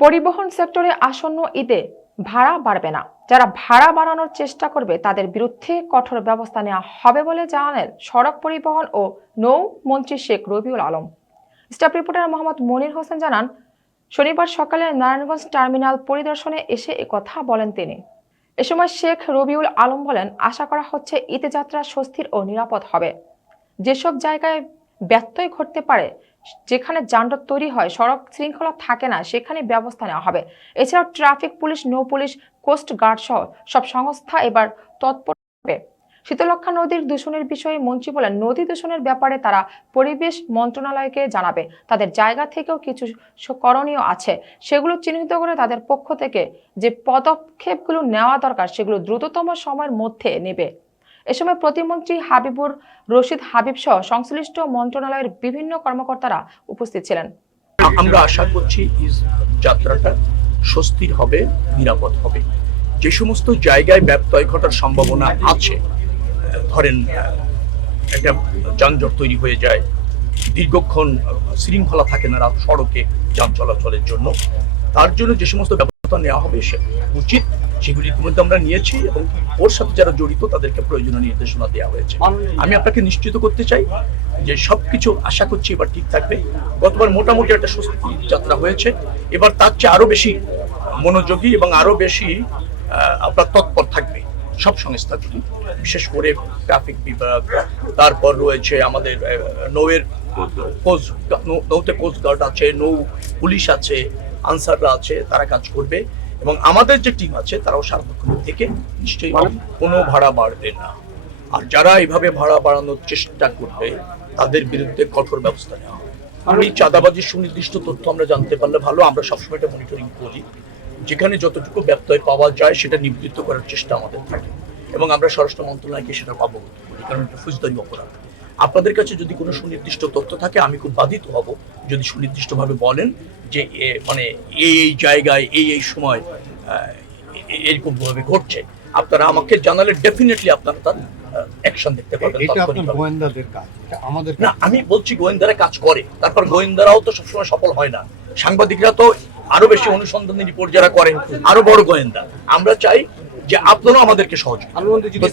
পরিবহন সেক্টরে আসন্ন ঈদে ভাড়া বাড়বে না। যারা ভাড়া বাড়ানোর চেষ্টা করবে তাদের বিরুদ্ধে কঠোর ব্যবস্থা নেওয়া হবে বলে জানালেন সড়ক পরিবহন ও নৌ মন্ত্রী শেখ রবিউল আলম। স্টাফ রিপোর্টার মোহাম্মদ মনির হোসেন জানান, শনিবার সকালে নারায়ণগঞ্জ টার্মিনাল পরিদর্শনে এসে একথা বলেন তিনি। এ সময় শেখ রবিউল আলম বলেন, আশা করা হচ্ছে ঈদ যাত্রা স্বস্তির ও নিরাপদ হবে। যেসব জায়গায় ব্যত্যয় ঘটতে পারে, যেখানে যানজট তৈরি হয়, সড়ক শৃঙ্খলা থাকে না, সেখানে ব্যবস্থা নেওয়া হবে। এছাড়াও ট্রাফিক পুলিশ, নৌ পুলিশ, কোস্ট গার্ড সহ সব সংস্থা এবার তৎপর হবে। শীতলক্ষ্যা নদীর দূষণের বিষয়ে মন্ত্রী বলেন, নদী দূষণের ব্যাপারে তারা পরিবেশ মন্ত্রণালয়কে জানাবে। তাদের জায়গা থেকেও কিছু করণীয় আছে, সেগুলো চিহ্নিত করে তাদের পক্ষ থেকে যে পদক্ষেপগুলো নেওয়া দরকার সেগুলো দ্রুততম সময়ের মধ্যে নেবে। এ সময় প্রতিমন্ত্রী হাবিবুর রশিদ হাবিব সহ সংশ্লিষ্ট মন্ত্রণালয়ের বিভিন্ন কর্মকর্তারা উপস্থিত ছিলেন। আমরা আশা করছি যাত্রাটা স্বস্তির হবে, নিরাপদ হবে। যে সমস্ত জায়গায় ব্যত্যয় ঘটার সম্ভাবনা আছে, ধরেন একটা যানজট তৈরি হয়ে যায়, দীর্ঘক্ষণ শৃঙ্খলা থাকে না সড়কে যান চলাচলের জন্য, তার জন্য যে সমস্ত ব্যবস্থা নেওয়া হবে সে উচিত, সেগুলি ইতিমধ্যে আমরা নিয়েছি এবং ওর সাথে যারা জড়িত তাদেরকে প্রয়োজনীয় নির্দেশনা দেওয়া হয়েছে। আমি আপনাকে নিশ্চিত করতে চাই যে সবকিছু আশা করছি এবার ঠিক থাকবে। গতবার মোটামুটি একটা স্বস্তি যাত্রা হয়েছে, এবার তার চেয়ে আরো বেশি মনোযোগী এবং আরো বেশি আপনার তৎপর থাকবে সব সংস্থাগুলি, বিশেষ করে ট্রাফিক বিভাগ, তারপর রয়েছে আমাদের নৌতে কোস্ট গার্ড আছে, নৌ পুলিশ আছে, আনসাররা আছে, তারা কাজ করবে এবং আমাদের যে টিম আছে তারাও সার্বক্ষণ থেকে নিশ্চয়ই কোনো ভাড়া বাড়বে না। আর যারা এইভাবে ভাড়া বাড়ানোর চেষ্টা করবে তাদের বিরুদ্ধে কঠোর ব্যবস্থা নেওয়া হবে। আমি চাঁদাবাজির সুনির্দিষ্ট তথ্য আমরা জানতে পারলে ভালো, আমরা সবসময় এটা মনিটরিং করি। যেখানে যতটুকু ব্যত্যয় পাওয়া যায় সেটা নিবৃত্ত করার চেষ্টা আমাদের থাকে এবং আমরা স্বরাষ্ট্র মন্ত্রণালয়কে সেটা অবগত করি, কারণ এটা ফৌজদারি অপরাধ। আপনাদের কাছে যদি কোনো সুনির্দিষ্ট তথ্য থাকে আমি খুব বাধিত হব যদি সুনির্দিষ্টভাবে বলেন যে মানে এই জায়গায় এই সময় এরকম ভাবে ঘটছে। আপনারা আমাকে জানালে ডেফিনেটলি আপনারা তার অ্যাকশন দেখতে পাবেন। গোয়েন্দাদের কাজ, আমাদের না, আমি বলছি গোয়েন্দারা কাজ করে, তারপর গোয়েন্দারাও তো সবসময় সফল হয় না। সাংবাদিকরা তো আরো বেশি অনুসন্ধানী রিপোর্ট যারা করেন আরো বড় গোয়েন্দা। আমরা চাই যে আপনারাও আমাদেরকে সহযোগিতা